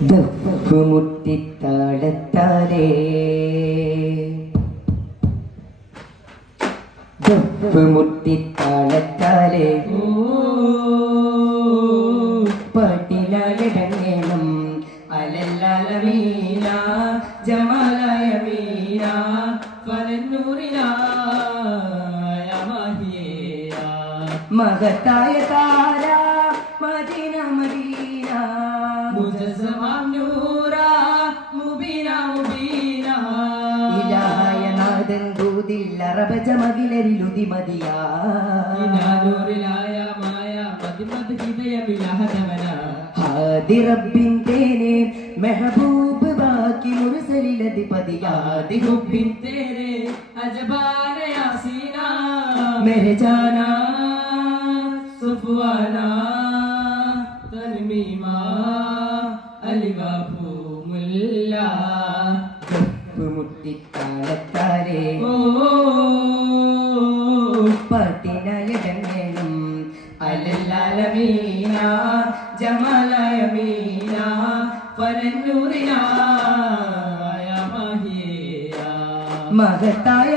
ദഫ്മുട്ടിത്താളത്താലേ ദഫ്മുട്ടിത്താളത്താലേ പാട്ടിലാലിടങ്ങേണം അലല്ലാലമീന ജമാലായ മീന ഫലന്നൂറിനായ മഹിയേയ മഹത്തായ താര Medina Medina മുജസ്സമം Noora Mubeena Mubeena ഇലായ നാദൻ ദൂദിൽ അറബ ജമഗിലരിലുതി മദിയ ഇനാനൂറിലായ മായ മദിമദ് ഹിദയമിലഹദവന ഹാദി റബ്ബിൻ തേനെ മെഹബൂബ് ബാക്കി മുർസലിലധിപതിയാദി ഹുബ്ബിൻ തേരെ അജബാന യാസീന മെരെ ജാനാ സുഫ്വാനാ തൻമീമാ അലിവാഫു മുല്ലാ മുട്ടിത്താളത്താരേ പാട്ടിനായിടങ്ങേണം അലല്ലാലമീന ജമാലായ മീന ഫലന്നൂറിനായ മഹിയേയ മഹത്തായ